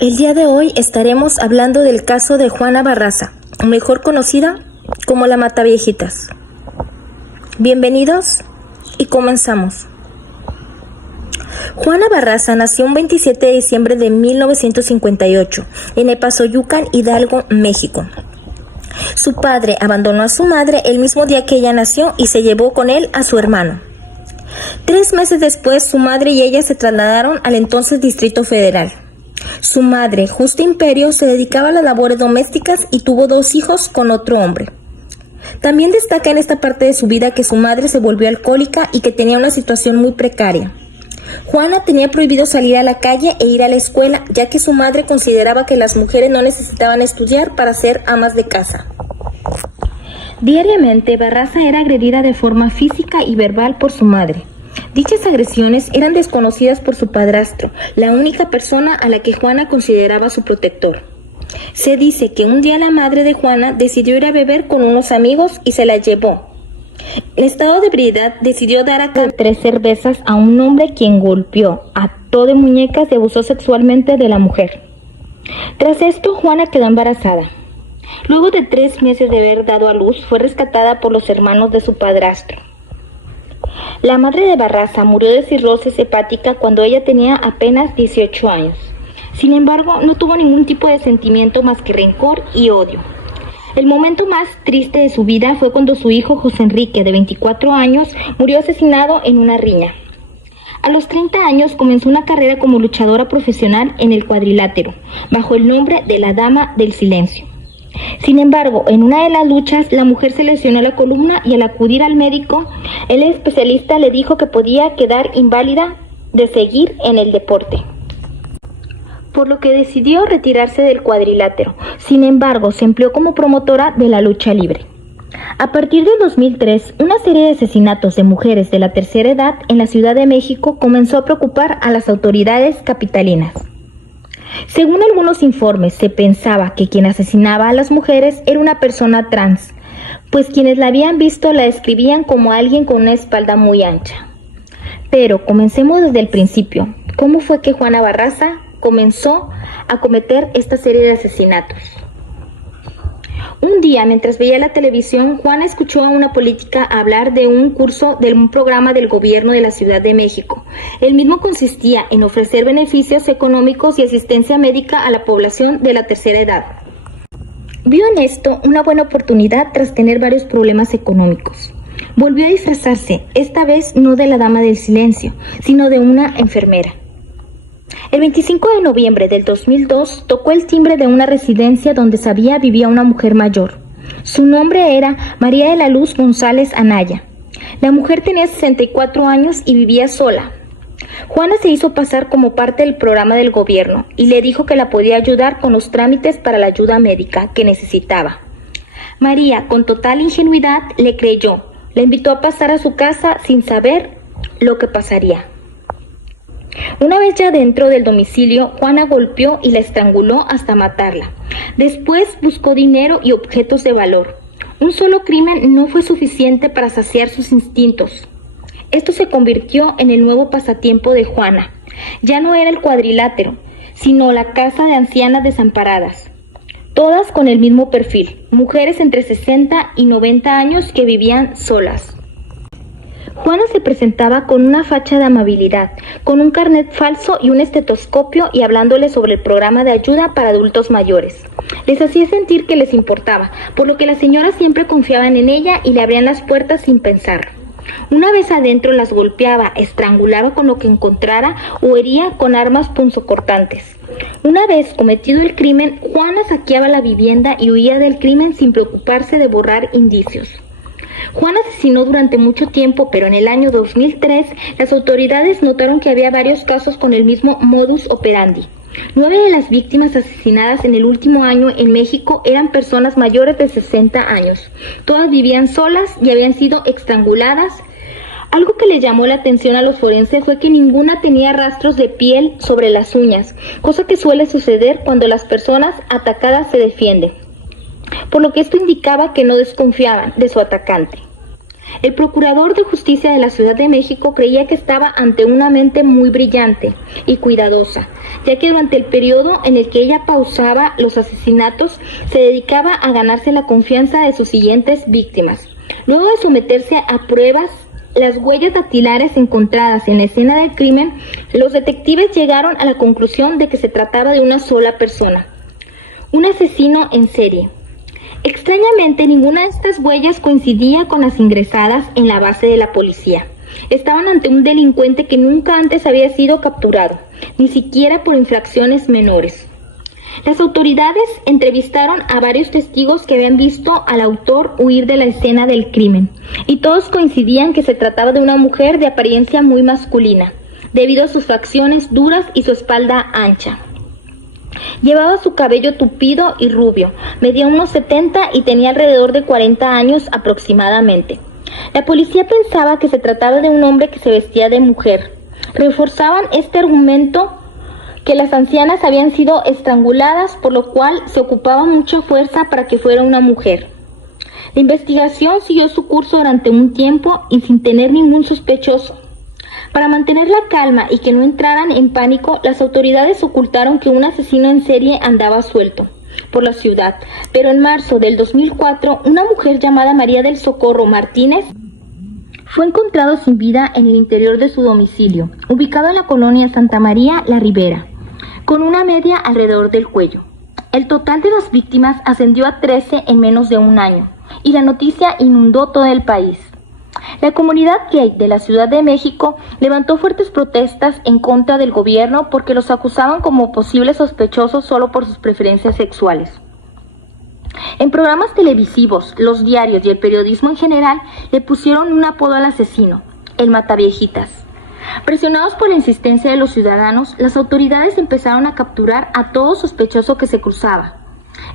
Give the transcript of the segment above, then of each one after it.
El día de hoy estaremos hablando del caso de Juana Barraza, mejor conocida como la Mataviejitas. Bienvenidos y comenzamos. Juana Barraza nació un 27 de diciembre de 1958 en Epazoyucan, Hidalgo, México. Su padre abandonó a su madre el mismo día que ella nació y se llevó con él a su hermano. 3 meses después, su madre y ella se trasladaron al entonces Distrito Federal. Su madre, Justa Imperio, se dedicaba a las labores domésticas y tuvo 2 hijos con otro hombre. También destaca en esta parte de su vida que su madre se volvió alcohólica y que tenía una situación muy precaria. Juana tenía prohibido salir a la calle e ir a la escuela, ya que su madre consideraba que las mujeres no necesitaban estudiar para ser amas de casa. Diariamente, Barraza era agredida de forma física y verbal por su madre. Dichas agresiones eran desconocidas por su padrastro, la única persona a la que Juana consideraba su protector. Se dice que un día la madre de Juana decidió ir a beber con unos amigos y se la llevó. En estado de ebriedad decidió dar a cambio 3 cervezas a un hombre quien golpeó, ató de muñecas y abusó sexualmente de la mujer. Tras esto, Juana quedó embarazada. Luego de 3 meses de haber dado a luz, fue rescatada por los hermanos de su padrastro. La madre de Barraza murió de cirrosis hepática cuando ella tenía apenas 18 años. Sin embargo, no tuvo ningún tipo de sentimiento más que rencor y odio. El momento más triste de su vida fue cuando su hijo José Enrique, de 24 años, murió asesinado en una riña. A los 30 años comenzó una carrera como luchadora profesional en el cuadrilátero, bajo el nombre de la Dama del Silencio. Sin embargo, en una de las luchas, la mujer se lesionó la columna y al acudir al médico, el especialista le dijo que podía quedar inválida de seguir en el deporte, por lo que decidió retirarse del cuadrilátero. Sin embargo, se empleó como promotora de la lucha libre. A partir del 2003, una serie de asesinatos de mujeres de la tercera edad en la Ciudad de México comenzó a preocupar a las autoridades capitalinas. Según algunos informes, se pensaba que quien asesinaba a las mujeres era una persona trans, pues quienes la habían visto la describían como alguien con una espalda muy ancha. Pero comencemos desde el principio. ¿Cómo fue que Juana Barraza comenzó a cometer esta serie de asesinatos? Un día, mientras veía la televisión, Juana escuchó a una política hablar de un programa del gobierno de la Ciudad de México. El mismo consistía en ofrecer beneficios económicos y asistencia médica a la población de la tercera edad. Vio en esto una buena oportunidad tras tener varios problemas económicos. Volvió a disfrazarse, esta vez no de la Dama del Silencio, sino de una enfermera. El 25 de noviembre del 2002 tocó el timbre de una residencia donde sabía vivía una mujer mayor. Su nombre era María de la Luz González Anaya. La mujer tenía 64 años y vivía sola. Juana se hizo pasar como parte del programa del gobierno y le dijo que la podía ayudar con los trámites para la ayuda médica que necesitaba. María, con total ingenuidad, le creyó. La invitó a pasar a su casa sin saber lo que pasaría. Una vez ya dentro del domicilio, Juana golpeó y la estranguló hasta matarla. Después buscó dinero y objetos de valor. Un solo crimen no fue suficiente para saciar sus instintos. Esto se convirtió en el nuevo pasatiempo de Juana. Ya no era el cuadrilátero, sino la casa de ancianas desamparadas. Todas con el mismo perfil, mujeres entre 60 y 90 años que vivían solas. Juana se presentaba con una facha de amabilidad, con un carnet falso y un estetoscopio y hablándoles sobre el programa de ayuda para adultos mayores. Les hacía sentir que les importaba, por lo que las señoras siempre confiaban en ella y le abrían las puertas sin pensar. Una vez adentro las golpeaba, estrangulaba con lo que encontrara o hería con armas punzocortantes. Una vez cometido el crimen, Juana saqueaba la vivienda y huía del crimen sin preocuparse de borrar indicios. Juana asesinó durante mucho tiempo, pero en el año 2003 las autoridades notaron que había varios casos con el mismo modus operandi. 9 de las víctimas asesinadas en el último año en México eran personas mayores de 60 años. Todas vivían solas y habían sido estranguladas. Algo que le llamó la atención a los forenses fue que ninguna tenía rastros de piel sobre las uñas, cosa que suele suceder cuando las personas atacadas se defienden, por lo que esto indicaba que no desconfiaban de su atacante. El procurador de justicia de la Ciudad de México creía que estaba ante una mente muy brillante y cuidadosa, ya que durante el periodo en el que ella pausaba los asesinatos, se dedicaba a ganarse la confianza de sus siguientes víctimas. Luego de someterse a pruebas, las huellas dactilares encontradas en la escena del crimen, los detectives llegaron a la conclusión de que se trataba de una sola persona, un asesino en serie. Extrañamente, ninguna de estas huellas coincidía con las ingresadas en la base de la policía. Estaban ante un delincuente que nunca antes había sido capturado, ni siquiera por infracciones menores. Las autoridades entrevistaron a varios testigos que habían visto al autor huir de la escena del crimen, y todos coincidían que se trataba de una mujer de apariencia muy masculina, debido a sus facciones duras y su espalda ancha. Llevaba su cabello tupido y rubio, medía unos 70 y tenía alrededor de 40 años aproximadamente. La policía pensaba que se trataba de un hombre que se vestía de mujer. Reforzaban este argumento que las ancianas habían sido estranguladas, por lo cual se ocupaba mucha fuerza para que fuera una mujer. La investigación siguió su curso durante un tiempo y sin tener ningún sospechoso. Para mantener la calma y que no entraran en pánico, las autoridades ocultaron que un asesino en serie andaba suelto por la ciudad, pero en marzo del 2004, una mujer llamada María del Socorro Martínez fue encontrado sin vida en el interior de su domicilio, ubicado en la colonia Santa María La Ribera, con una media alrededor del cuello. El total de las víctimas ascendió a 13 en menos de un año, y la noticia inundó todo el país. La comunidad gay de la Ciudad de México levantó fuertes protestas en contra del gobierno porque los acusaban como posibles sospechosos solo por sus preferencias sexuales. En programas televisivos, los diarios y el periodismo en general le pusieron un apodo al asesino, el Mataviejitas. Presionados por la insistencia de los ciudadanos, las autoridades empezaron a capturar a todo sospechoso que se cruzaba.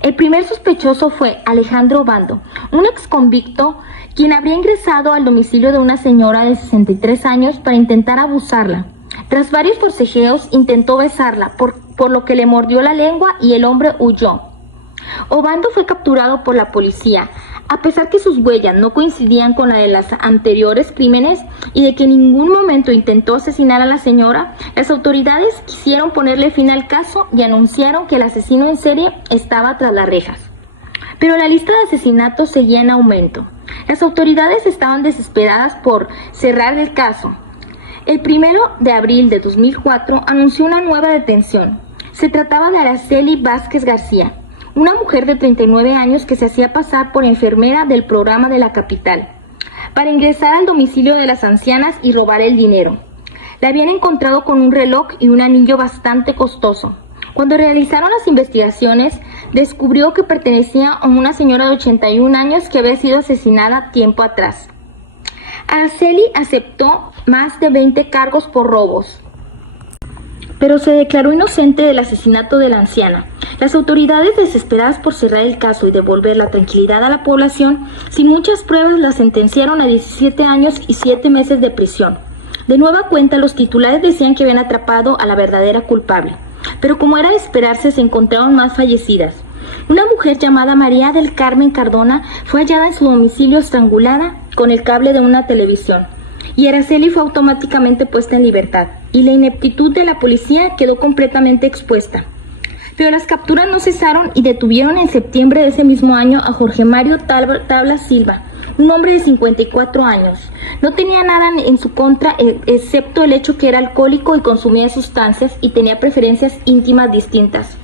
El primer sospechoso fue Alejandro Obando, un exconvicto quien habría ingresado al domicilio de una señora de 63 años para intentar abusarla. Tras varios forcejeos, intentó besarla, por lo que le mordió la lengua y el hombre huyó. Obando fue capturado por la policía, a pesar que sus huellas no coincidían con la de los anteriores crímenes y de que en ningún momento intentó asesinar a la señora. Las autoridades quisieron ponerle fin al caso y anunciaron que el asesino en serie estaba tras las rejas. Pero la lista de asesinatos seguía en aumento. Las autoridades estaban desesperadas por cerrar el caso. El 1 de abril de 2004 anunció una nueva detención. Se trataba de Araceli Vázquez García, una mujer de 39 años que se hacía pasar por enfermera del programa de la capital, para ingresar al domicilio de las ancianas y robar el dinero. La habían encontrado con un reloj y un anillo bastante costoso. Cuando realizaron las investigaciones, descubrió que pertenecía a una señora de 81 años que había sido asesinada tiempo atrás. Araceli aceptó más de 20 cargos por robos, pero se declaró inocente del asesinato de la anciana. Las autoridades, desesperadas por cerrar el caso y devolver la tranquilidad a la población, sin muchas pruebas la sentenciaron a 17 años y 7 meses de prisión. De nueva cuenta, los titulares decían que habían atrapado a la verdadera culpable, pero como era de esperarse, se encontraron más fallecidas. Una mujer llamada María del Carmen Cardona fue hallada en su domicilio estrangulada con el cable de una televisión, y Araceli fue automáticamente puesta en libertad, y la ineptitud de la policía quedó completamente expuesta. Pero las capturas no cesaron y detuvieron en septiembre de ese mismo año a Jorge Mario Tablas Silva, un hombre de 54 años. No tenía nada en su contra excepto el hecho que era alcohólico y consumía sustancias y tenía preferencias íntimas distintas.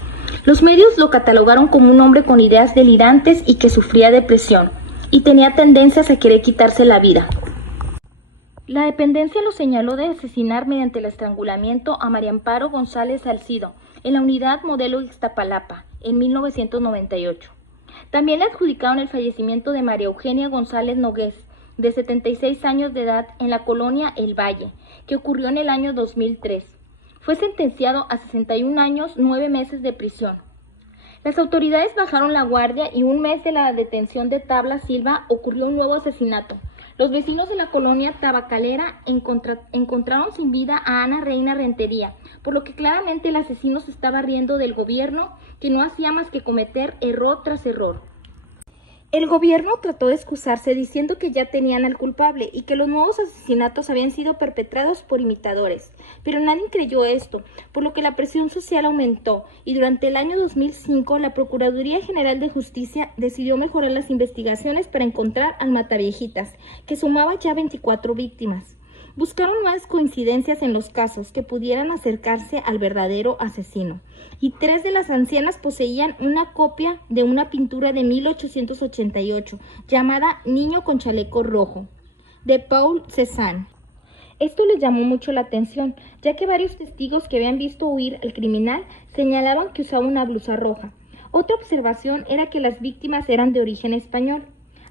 Los medios lo catalogaron como un hombre con ideas delirantes y que sufría depresión, y tenía tendencias a querer quitarse la vida. La dependencia lo señaló de asesinar mediante el estrangulamiento a María Amparo González Salcido en la unidad Modelo Iztapalapa en 1998. También le adjudicaron el fallecimiento de María Eugenia González Nogués, de 76 años de edad, en la colonia El Valle, que ocurrió en el año 2003. Fue sentenciado a 61 años, 9 meses de prisión. Las autoridades bajaron la guardia y un mes de la detención de Tablas Silva ocurrió un nuevo asesinato. Los vecinos de la colonia Tabacalera encontraron sin vida a Ana Reina Rentería, por lo que claramente el asesino se estaba riendo del gobierno, que no hacía más que cometer error tras error. El gobierno trató de excusarse diciendo que ya tenían al culpable y que los nuevos asesinatos habían sido perpetrados por imitadores, pero nadie creyó esto, por lo que la presión social aumentó y durante el año 2005 la Procuraduría General de Justicia decidió mejorar las investigaciones para encontrar al Mataviejitas, que sumaba ya 24 víctimas. Buscaron nuevas coincidencias en los casos que pudieran acercarse al verdadero asesino, y 3 de las ancianas poseían una copia de una pintura de 1888 llamada Niño con chaleco rojo, de Paul Cézanne. Esto les llamó mucho la atención, ya que varios testigos que habían visto huir al criminal señalaban que usaba una blusa roja. Otra observación era que las víctimas eran de origen español.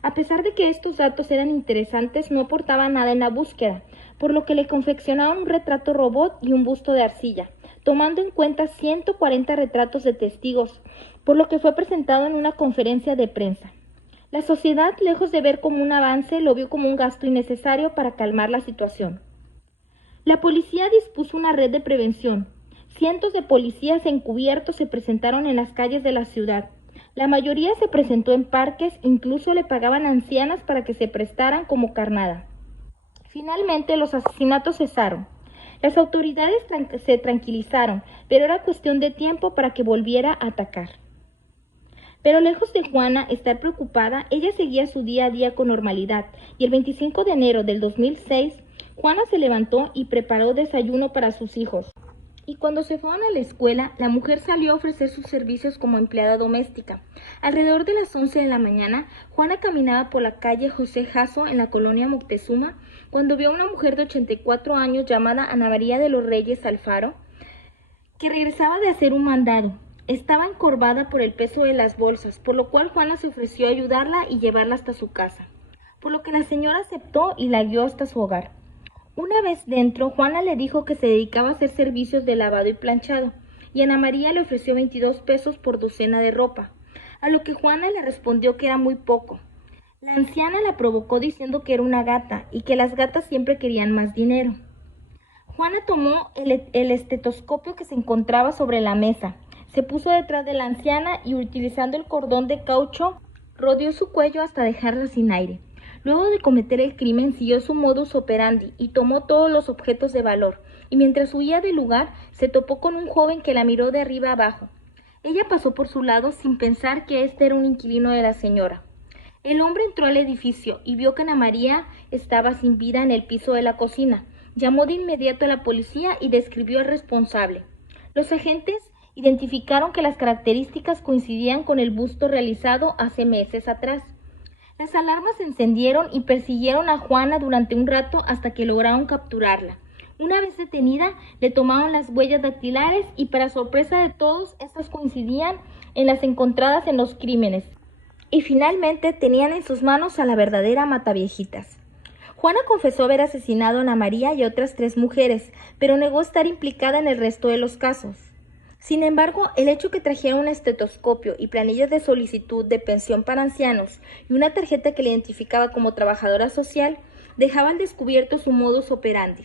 A pesar de que estos datos eran interesantes, no aportaban nada en la búsqueda, por lo que le confeccionaron un retrato robot y un busto de arcilla, tomando en cuenta 140 retratos de testigos, por lo que fue presentado en una conferencia de prensa. La sociedad, lejos de ver como un avance, lo vio como un gasto innecesario para calmar la situación. La policía dispuso una red de prevención. Cientos de policías encubiertos se presentaron en las calles de la ciudad. La mayoría se presentó en parques, incluso le pagaban a ancianas para que se prestaran como carnada. Finalmente, los asesinatos cesaron. Las autoridades se tranquilizaron, pero era cuestión de tiempo para que volviera a atacar. Pero lejos de Juana estar preocupada, ella seguía su día a día con normalidad, y el 25 de enero del 2006, Juana se levantó y preparó desayuno para sus hijos. Y cuando se fueron a la escuela, la mujer salió a ofrecer sus servicios como empleada doméstica. Alrededor de las 11 de la mañana, Juana caminaba por la calle José Jasso en la colonia Moctezuma, cuando vio a una mujer de 84 años llamada Ana María de los Reyes Alfaro, que regresaba de hacer un mandado. Estaba encorvada por el peso de las bolsas, por lo cual Juana se ofreció a ayudarla y llevarla hasta su casa, por lo que la señora aceptó y la guió hasta su hogar. Una vez dentro, Juana le dijo que se dedicaba a hacer servicios de lavado y planchado, y Ana María le ofreció 22 pesos por docena de ropa, a lo que Juana le respondió que era muy poco. La anciana la provocó diciendo que era una gata y que las gatas siempre querían más dinero. Juana tomó el estetoscopio que se encontraba sobre la mesa, se puso detrás de la anciana y utilizando el cordón de caucho, rodeó su cuello hasta dejarla sin aire. Luego de cometer el crimen, siguió su modus operandi y tomó todos los objetos de valor, y mientras huía del lugar, se topó con un joven que la miró de arriba abajo. Ella pasó por su lado sin pensar que este era un inquilino de la señora. El hombre entró al edificio y vio que Ana María estaba sin vida en el piso de la cocina. Llamó de inmediato a la policía y describió al responsable. Los agentes identificaron que las características coincidían con el busto realizado hace meses atrás. Las alarmas se encendieron y persiguieron a Juana durante un rato hasta que lograron capturarla. Una vez detenida, le tomaron las huellas dactilares y para sorpresa de todos, estas coincidían en las encontradas en los crímenes. Y finalmente tenían en sus manos a la verdadera Mataviejitas. Juana confesó haber asesinado a Ana María y otras 3 mujeres, pero negó estar implicada en el resto de los casos. Sin embargo, el hecho que trajera un estetoscopio y planillas de solicitud de pensión para ancianos y una tarjeta que le identificaba como trabajadora social dejaba al descubierto su modus operandi.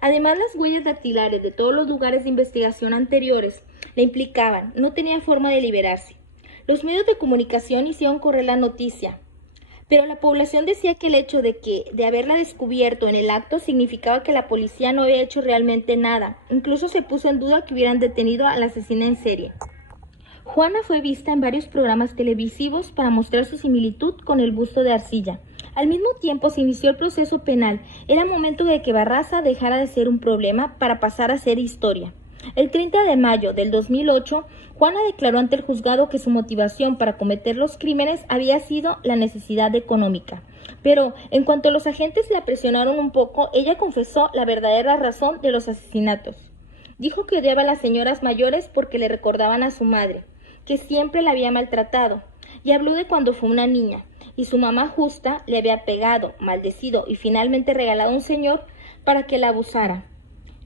Además, las huellas dactilares de todos los lugares de investigación anteriores le implicaban, no tenía forma de liberarse. Los medios de comunicación hicieron correr la noticia, pero la población decía que el hecho de haberla descubierto en el acto significaba que la policía no había hecho realmente nada. Incluso se puso en duda que hubieran detenido a la asesina en serie. Juana fue vista en varios programas televisivos para mostrar su similitud con el busto de arcilla. Al mismo tiempo se inició el proceso penal. Era momento de que Barraza dejara de ser un problema para pasar a ser historia. El 30 de mayo del 2008, Juana declaró ante el juzgado que su motivación para cometer los crímenes había sido la necesidad económica. Pero, en cuanto los agentes la presionaron un poco, ella confesó la verdadera razón de los asesinatos. Dijo que odiaba a las señoras mayores porque le recordaban a su madre, que siempre la había maltratado, y habló de cuando fue una niña, y su mamá justa le había pegado, maldecido y finalmente regalado a un señor para que la abusara.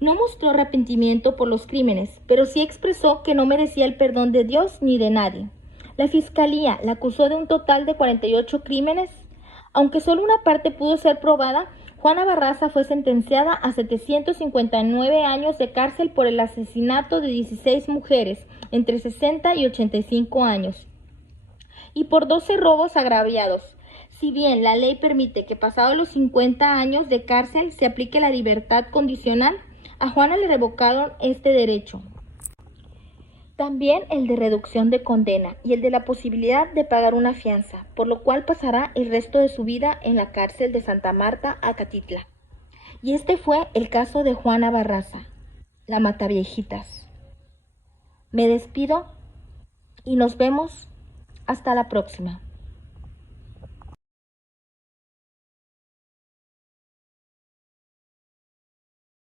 No mostró arrepentimiento por los crímenes, pero sí expresó que no merecía el perdón de Dios ni de nadie. La fiscalía la acusó de un total de 48 crímenes. Aunque solo una parte pudo ser probada, Juana Barraza fue sentenciada a 759 años de cárcel por el asesinato de 16 mujeres entre 60 y 85 años. y por 12 robos agraviados. Si bien la ley permite que pasados los 50 años de cárcel se aplique la libertad condicional, a Juana le revocaron este derecho. También el de reducción de condena y el de la posibilidad de pagar una fianza, por lo cual pasará el resto de su vida en la cárcel de Santa Marta, Acatitla. Y este fue el caso de Juana Barraza, la Mataviejitas. Me despido y nos vemos hasta la próxima.